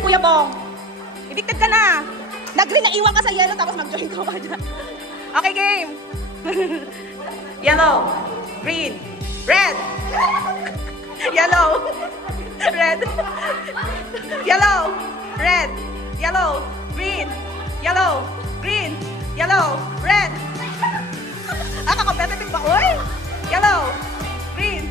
si Kuya Bong. Addicted ka na. Nag-green, naiwan ka sa yellow, tapos mag-join ka pa dyan. Okay, game. Yellow, green, red. Yellow, red. Yellow, red. Yellow, green. Yellow, green. Yellow, red. Kaka-competitive ba? Uy! Yellow, green,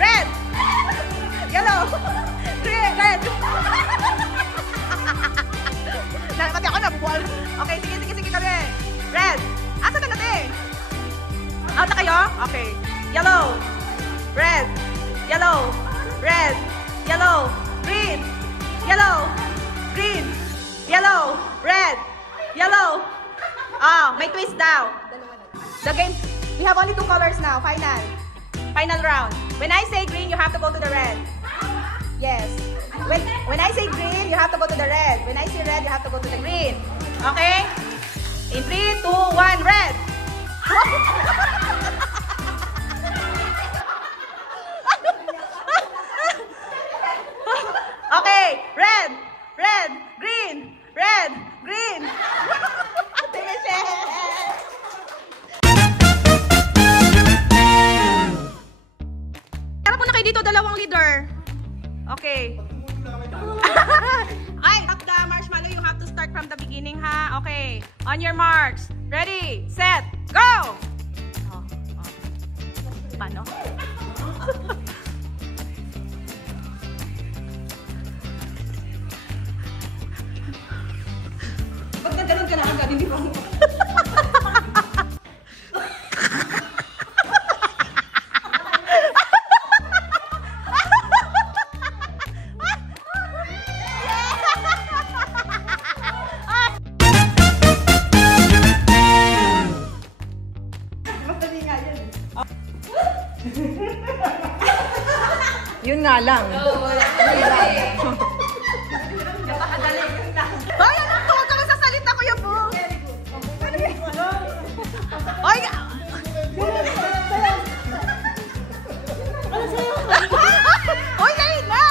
red. Yellow, green, red. Pati ako nabubual. Okay, sige kami. Red. Asa ka natin? Out na kayo? Okay. Yellow, red. Yellow, red. Yellow, green. Yellow, green. Yellow, red. Yellow. May twist daw. The game, we have only 2 colors now. Final round. When I say green, you have to go to the red. Yes. When I say green, you have to go to the red. When I say red, you have to go to the green. Okay? In 3, 2, 1, red. Okay, red, green, green. Tara po na kayo dito, dalawang leader. Okay. Ay, up the marshmallow, you have to start from the beginning, ha? Okay. On your marks. Ready, set, go! Paano? Pag nagano'n ka na agad, hindi pa mo. Yun nga lang. Hoy, anak ko, huwag ka masasalita ko yung buong. Hoy! Hoy, lain na!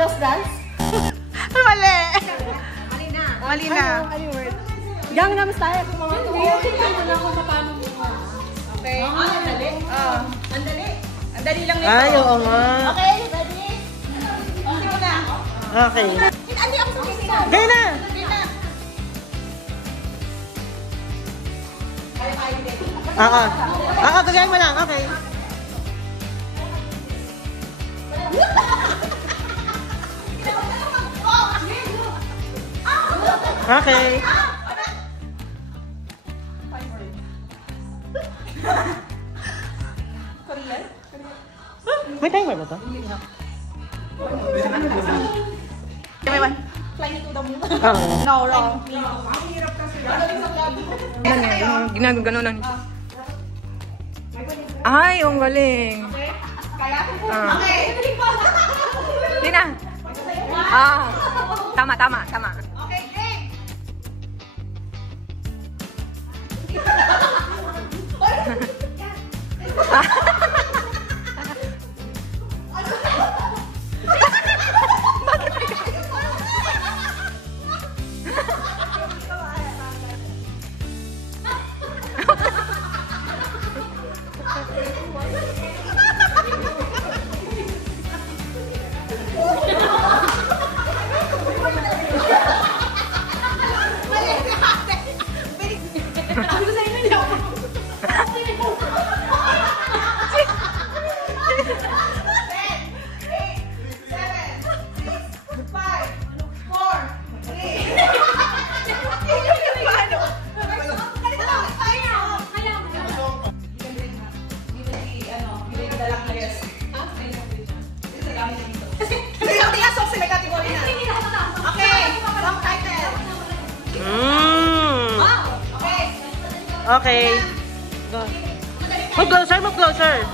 Just dance? Mali! Mali na. Ano yung word? Gangnam style. Tingnan mo na kung paano mo. Okay. Ang dali lang nito. Ay, oo nga. Okay, ready? Okay na. Okay. Hindi ako sa kusina. Gaya na! Gagayan mo lang. Okay. Okay. May timer ba ito? May one. Fly to the moon. No, wrong. Ginagano lang. Ay, ang galing. Okay. Hindi na. Tama. Okay, game. Okay. Go. Move closer, move closer.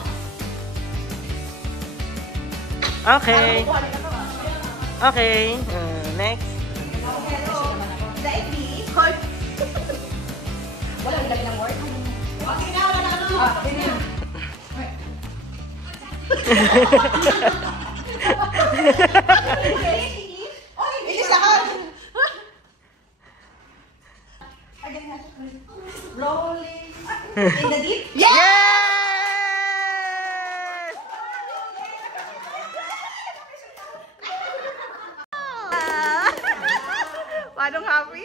Okay. Okay. Next. Wala, ang dami ng word. Okay na, wala na ano. Ganyan. Ilis ako. Rolling. In the deep? Yes! Paano happy?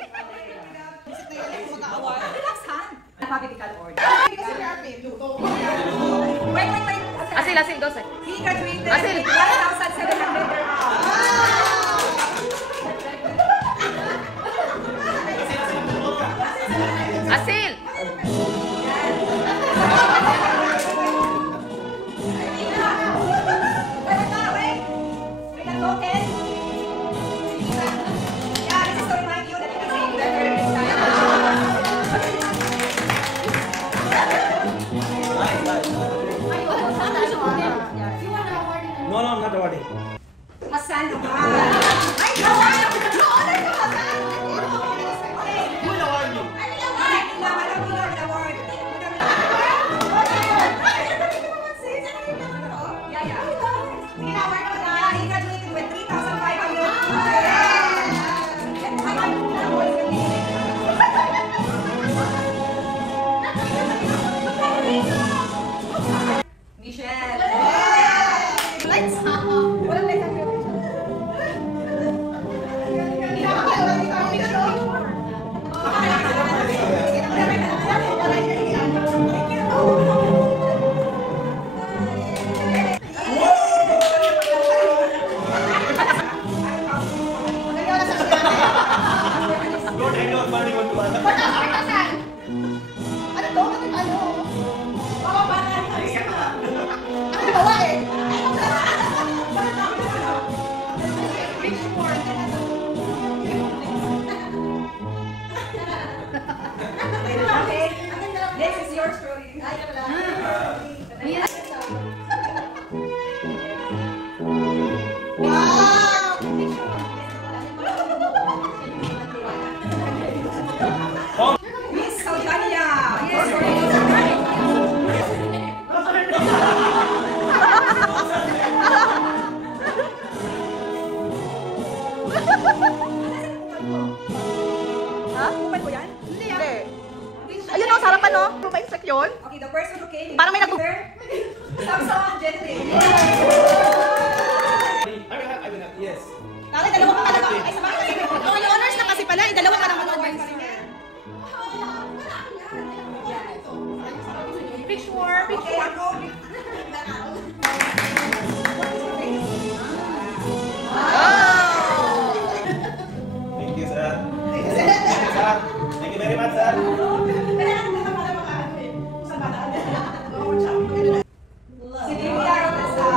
Alphabetical order. Wait. Asil, go sir. He graduated Asil. with 1,700. Asil! With a token. Yeah, this is to remind you that it is a better next time. No, not awarding. Hassan naman. Ay, no honor to Hassan. Okay, you award me. He graduated with 3,500. Michelle. Lights. Walang lights ang Don't end your money on to other. Ano to? Ano? Ano ba eh? This is your story. Miss Saudania. Ha? Kumain ko yan? Hindi. Ayun o, sarap ano? Lumaisak yun? Okay, the person who came. Parang may Samsung Jenny. I will have, yes. Bakit dalawa ka talaga? Ay, sabay kasi. Oh, yung honors na kasi pala. Dalawa ka naman honors. Picture. Okay, ako. Thank you, sir. Thank you very much, sir. Si Divya Rodessa.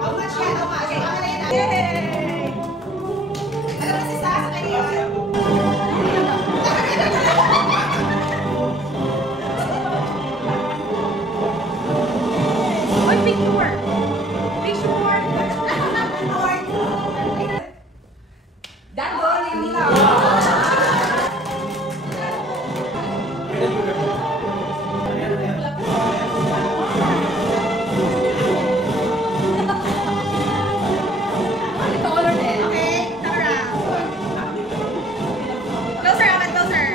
How much yan? How much? Yay! Ano ba si Sasa kanina? Uy, picture. Picture. Dando, Lilita. Okay, Tara. Closer, Aman, closer.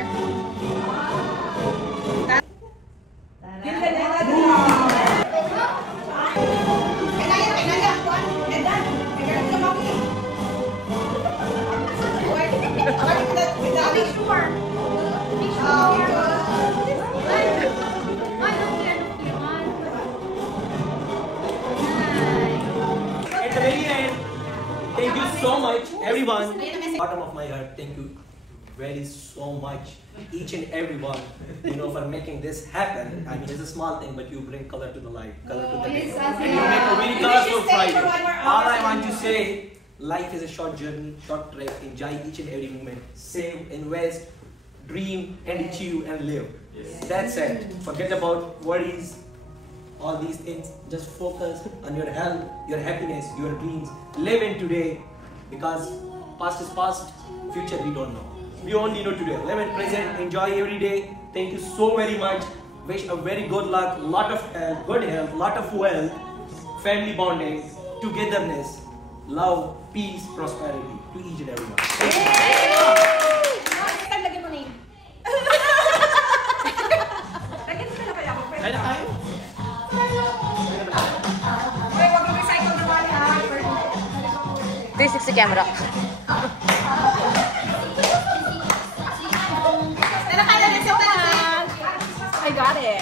At the very end, thank you so much, everyone. Bottom of my heart, thank you very so much, each and everyone, for making this happen. I mean, it's a small thing, but you bring color to the life, color to the day. And you make a really colorful Friday. All I want to say, life is a short journey, short trek. Enjoy each and every moment. Save, invest, dream and achieve and live. That's it. Forget about worries, all these things. Just focus on your health, your happiness, your dreams. Live in today, because past is past, future we don't know. We only know today. Live in present, enjoy every day. Thank you so very much. Wish a very good luck, lot of health, good health, lot of wealth, family bonding, togetherness, love, peace, prosperity to each and everyone. Lagyan mo name. Lagyan mo na kaya ako. Kaya na tayo? Okay, wag yung recycle naman ha. 360 camera. I got it.